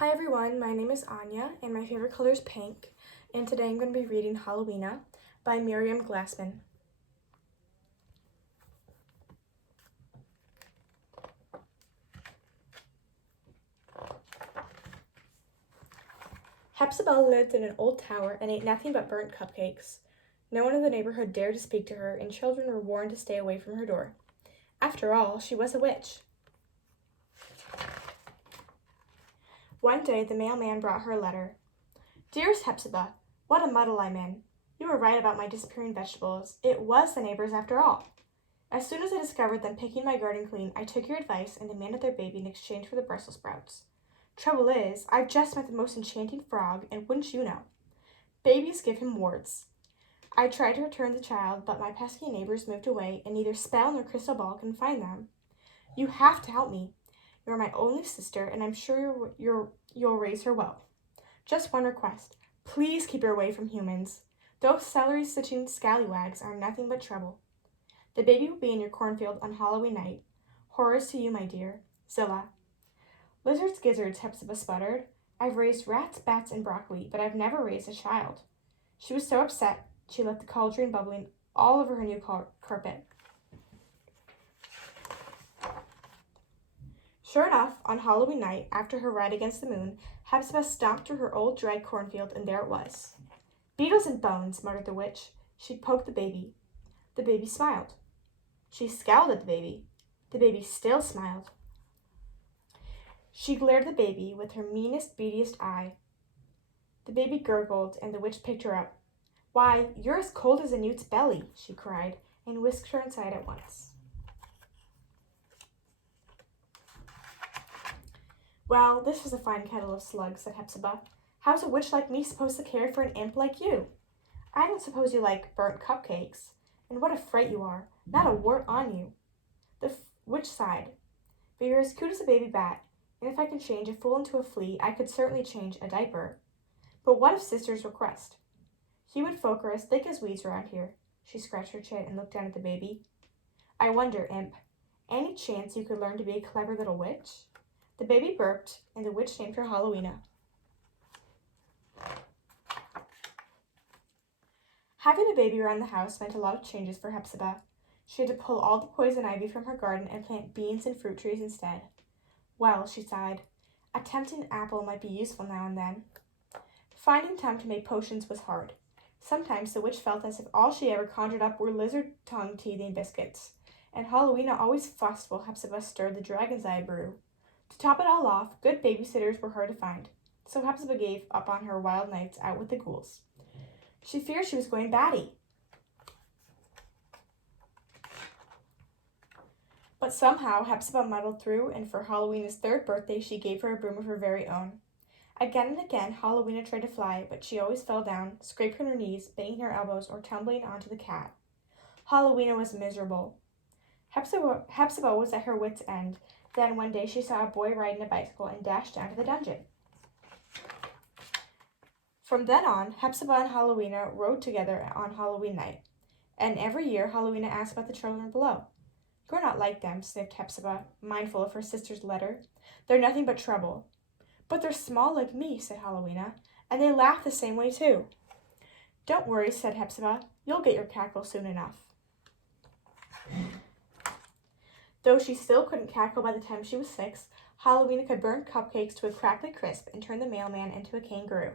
Hi everyone, my name is Anja and my favorite color is pink, and today I'm going to be reading Halloweena by Miriam Glassman. Hepzibah lived in an old tower and ate nothing but burnt cupcakes. No one in the neighborhood dared to speak to her, and children were warned to stay away from her door. After all, she was a witch. One day the mailman brought her a letter. Dearest Hepzibah, what a muddle I'm in. You were right about my disappearing vegetables. It was the neighbors after all. As soon as I discovered them picking my garden clean, I took your advice and demanded their baby in exchange for the Brussels sprouts. Trouble is, I've just met the most enchanting frog, and wouldn't you know? Babies give him warts. I tried to return the child, but my pesky neighbors moved away, and neither spell nor crystal ball can find them. You have to help me. You're my only sister, and I'm sure you'll raise her well. Just one request. Please keep her away from humans. Those celery-stitching scallywags are nothing but trouble. The baby will be in your cornfield on Halloween night. Horrors to you, my dear. Zilla. Lizards, gizzards, Hepzibah sputtered. I've raised rats, bats, and broccoli, but I've never raised a child. She was so upset, she left the cauldron bubbling all over her new carpet. Sure enough, on Halloween night, after her ride against the moon, Hepzibah stomped through her old dry cornfield, and there it was. Beetles and bones, muttered the witch. She poked the baby. The baby smiled. She scowled at the baby. The baby still smiled. She glared at the baby with her meanest, beadiest eye. The baby gurgled, and the witch picked her up. Why, you're as cold as a newt's belly, she cried, and whisked her inside at once. Well, this was a fine kettle of slugs, said Hepzibah. How's a witch like me supposed to care for an imp like you? I don't suppose you like burnt cupcakes. And what a fright you are. Not a wart on you. The witch sighed. But you're as cute as a baby bat, and if I can change a fool into a flea, I could certainly change a diaper. But what if sister's request? Human folk are as thick as weeds around here. She scratched her chin and looked down at the baby. I wonder, imp, any chance you could learn to be a clever little witch? The baby burped, and the witch named her Halloweena. Having a baby around the house meant a lot of changes for Hepzibah. She had to pull all the poison ivy from her garden and plant beans and fruit trees instead. Well, she sighed, a tempting apple might be useful now and then. Finding time to make potions was hard. Sometimes the witch felt as if all she ever conjured up were lizard tongue teething biscuits, and Halloweena always fussed while Hepzibah stirred the dragon's eye brew. To top it all off, good babysitters were hard to find, so Hepzibah gave up on her wild nights out with the ghouls. She feared she was going batty. But somehow Hepzibah muddled through, and for Halloweena's third birthday she gave her a broom of her very own. Again and again Halloweena tried to fly, but she always fell down, scraped on her knees, banging her elbows, or tumbling onto the cat. Halloweena was miserable. Hepzibah was at her wit's end. Then one day she saw a boy riding a bicycle and dashed down to the dungeon. From then on, Hepzibah and Halloweena rode together on Halloween night, and every year Halloweena asked about the children below. You're not like them, sniffed Hepzibah, mindful of her sister's letter. They're nothing but trouble. But they're small like me, said Halloweena, and they laugh the same way too. Don't worry, said Hepzibah. You'll get your cackle soon enough. Though she still couldn't cackle by the time she was 6, Halloweena could burn cupcakes to a crackly crisp and turn the mailman into a kangaroo.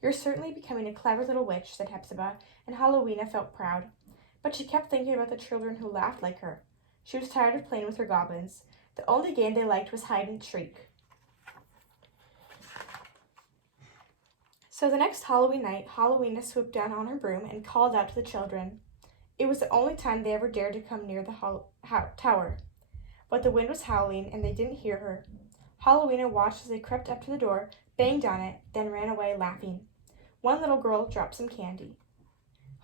You're certainly becoming a clever little witch, said Hepzibah, and Halloweena felt proud. But she kept thinking about the children who laughed like her. She was tired of playing with her goblins. The only game they liked was hide and shriek. So the next Halloween night, Halloweena swooped down on her broom and called out to the children. It was the only time they ever dared to come near the tower. But the wind was howling, and they didn't hear her. Halloweena watched as they crept up to the door, banged on it, then ran away laughing. One little girl dropped some candy.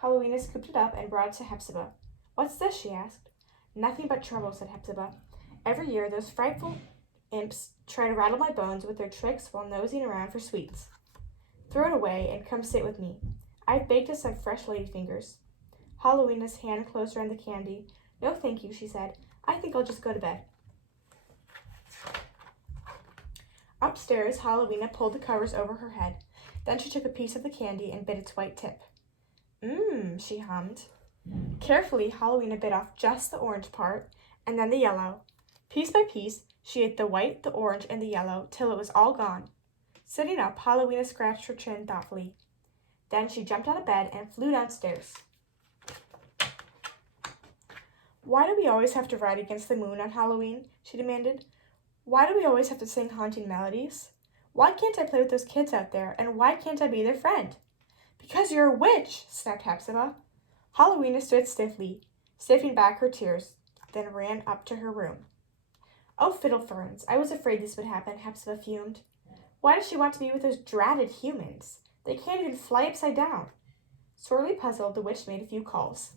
Halloweena scooped it up and brought it to Hepzibah. What's this? She asked. Nothing but trouble, said Hepzibah. Every year those frightful imps try to rattle my bones with their tricks while nosing around for sweets. Throw it away and come sit with me. I've baked us some fresh ladyfingers. Halloweena's hand closed around the candy. No, thank you, she said. I think I'll just go to bed. Upstairs, Halloweena pulled the covers over her head. Then she took a piece of the candy and bit its white tip. Mmm, she hummed. Carefully, Halloweena bit off just the orange part, and then the yellow. Piece by piece, she ate the white, the orange, and the yellow, till it was all gone. Sitting up, Halloweena scratched her chin thoughtfully. Then she jumped out of bed and flew downstairs. Why do we always have to ride against the moon on Halloween? She demanded. Why do we always have to sing haunting melodies? Why can't I play with those kids out there, and why can't I be their friend? Because you're a witch, snapped Hepzibah. Halloweena stood stiffly, sniffing back her tears, then ran up to her room. Oh, fiddle ferns, I was afraid this would happen, Hepzibah fumed. Why does she want to be with those dratted humans? They can't even fly upside down. Sorely puzzled, the witch made a few calls.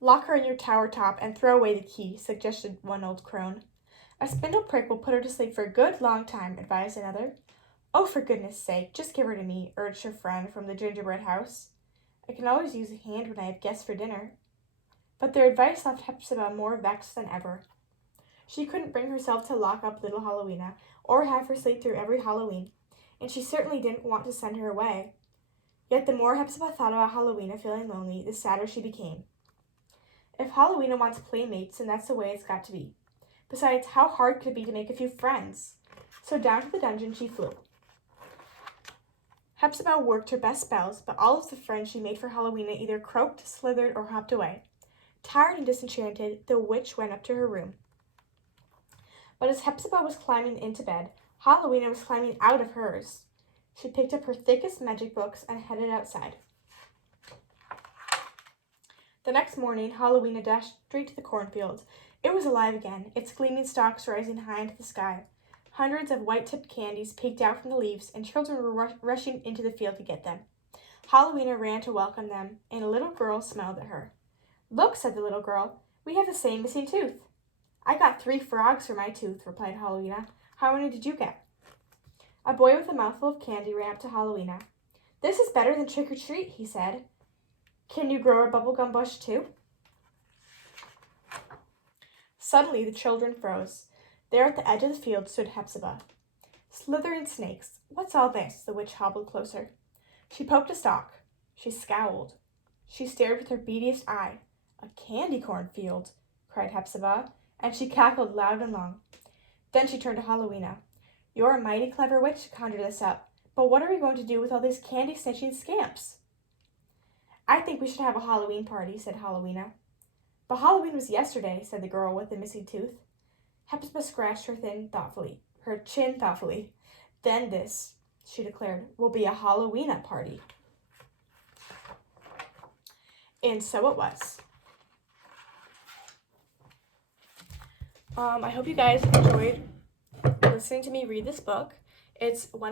Lock her in your tower top and throw away the key, suggested one old crone. A spindle prick will put her to sleep for a good long time, advised another. Oh, for goodness sake, just give her to me, urged her friend from the gingerbread house. I can always use a hand when I have guests for dinner. But their advice left Hepzibah more vexed than ever. She couldn't bring herself to lock up little Halloweena, or have her sleep through every Halloween, and she certainly didn't want to send her away. Yet the more Hepzibah thought about Halloweena feeling lonely, the sadder she became. If Halloweena wants playmates, then that's the way it's got to be. Besides, how hard could it be to make a few friends? So down to the dungeon she flew. Hepzibah worked her best spells, but all of the friends she made for Halloweena either croaked, slithered, or hopped away. Tired and disenchanted, the witch went up to her room. But as Hepzibah was climbing into bed, Halloweena was climbing out of hers. She picked up her thickest magic books and headed outside. The next morning, Halloweena dashed straight to the cornfield. It was alive again, its gleaming stalks rising high into the sky. Hundreds of white-tipped candies peeked out from the leaves, and children were rushing into the field to get them. Halloweena ran to welcome them, and a little girl smiled at her. Look, said the little girl, we have the same missing tooth. I got 3 frogs for my tooth, replied Halloweena. How many did you get? A boy with a mouthful of candy ran up to Halloweena. This is better than trick-or-treat, he said. Can you grow a bubblegum bush too? Suddenly the children froze. There at the edge of the field stood Hepzibah. Slithering snakes, what's all this? The witch hobbled closer. She poked a stalk. She scowled. She stared with her beadiest eye. A candy corn field, cried Hepzibah, and she cackled loud and long. Then she turned to Halloweena. You're a mighty clever witch to conjure this up, but what are we going to do with all these candy-snitching scamps? I think we should have a Halloween party, said Halloweena. But Halloween was yesterday, said the girl with the missing tooth. Hepzibah scratched her chin thoughtfully. Then this, she declared, will be a Halloweena party. And so it was. I hope you guys enjoyed listening to me read this book. It's one